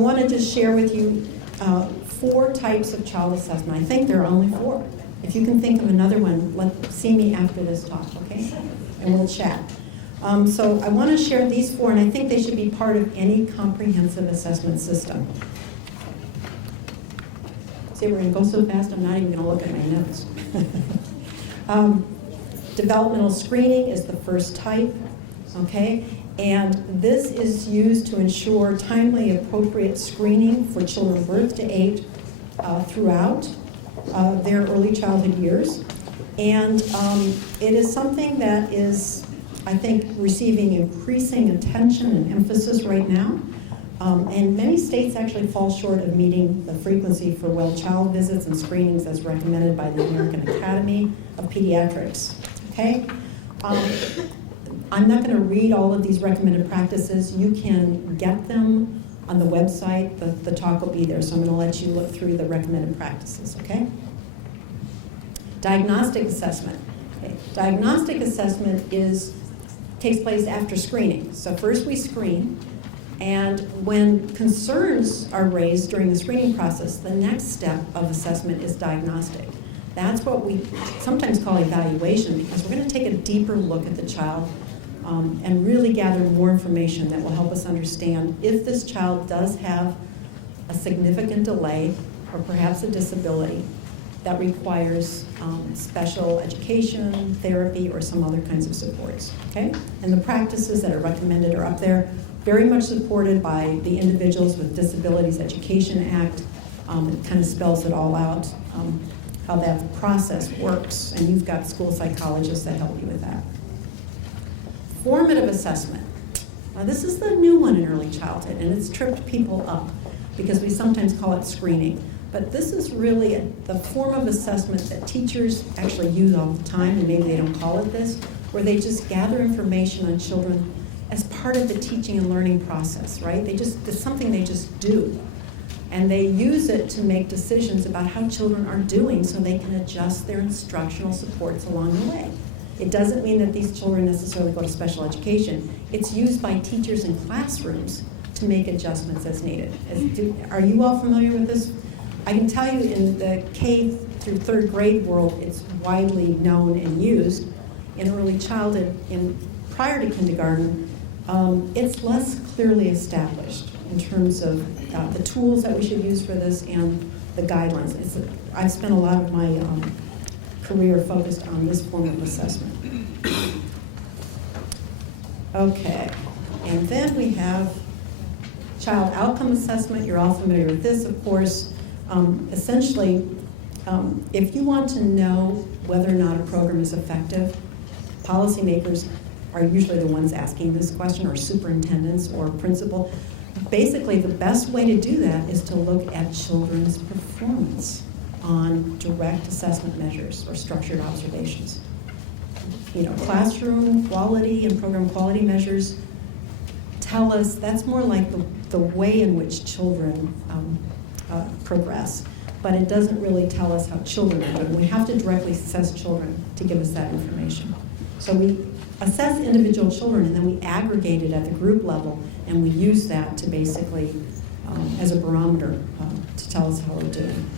wanted to share with you 4 types of child assessment. I think there are only 4. If you can think of another one, see me after this talk, okay? And we'll chat. So I want to share these 4, and I think they should be part of any comprehensive assessment system. See, we're going to go so fast, I'm not even going to look at my notes. Developmental screening is the first type, okay? And this is used to ensure timely, appropriate screening for children birth to 8 throughout their early childhood years. And it is something that is, I think, receiving increasing attention and emphasis right now. And many states actually fall short of meeting the frequency for well child visits and screenings as recommended by the American Academy of Pediatrics. Okay? I'm not going to read all of these recommended practices. You can get them on the website. The talk will be there, so I'm going to let you look through the recommended practices, okay? Diagnostic assessment. Okay. Diagnostic assessment takes place after screening. So first we screen, and when concerns are raised during the screening process, the next step of assessment is diagnostic. That's what we sometimes call evaluation, because we're going to take a deeper look at the child and really gather more information that will help us understand if this child does have a significant delay or perhaps a disability that requires special education, therapy, or some other kinds of supports, okay? And the practices that are recommended are up there, very much supported by the Individuals with Disabilities Education Act. It kind of spells it all out, how that process works, and you've got school psychologists that help you with that. Formative assessment. Now this is the new one in early childhood, and it's tripped people up because we sometimes call it screening. But this is really the form of assessment that teachers actually use all the time, and maybe they don't call it this, where they just gather information on children as part of the teaching and learning process, right? It's something they just do. And they use it to make decisions about how children are doing so they can adjust their instructional supports along the way. It doesn't mean that these children necessarily go to special education. It's used by teachers in classrooms to make adjustments as needed. Are you all familiar with this? I can tell you in the K through 3rd grade world, it's widely known and used. In early childhood, prior to kindergarten, it's less clearly established in terms of the tools that we should use for this and the guidelines. I've spent a lot of my career focused on this form of assessment. Okay, and then we have child outcome assessment. You're all familiar with this, of course. Essentially, if you want to know whether or not a program is effective, policymakers are usually the ones asking this question, or superintendents or principal. Basically, the best way to do that is to look at children's performance on direct assessment measures or structured observations. You know, classroom quality and program quality measures tell us that's more like the way in which children progress, but it doesn't really tell us how children are doing. We have to directly assess children to give us that information. So we assess individual children, and then we aggregate it at the group level, and we use that to basically, as a barometer, to tell us how we're doing.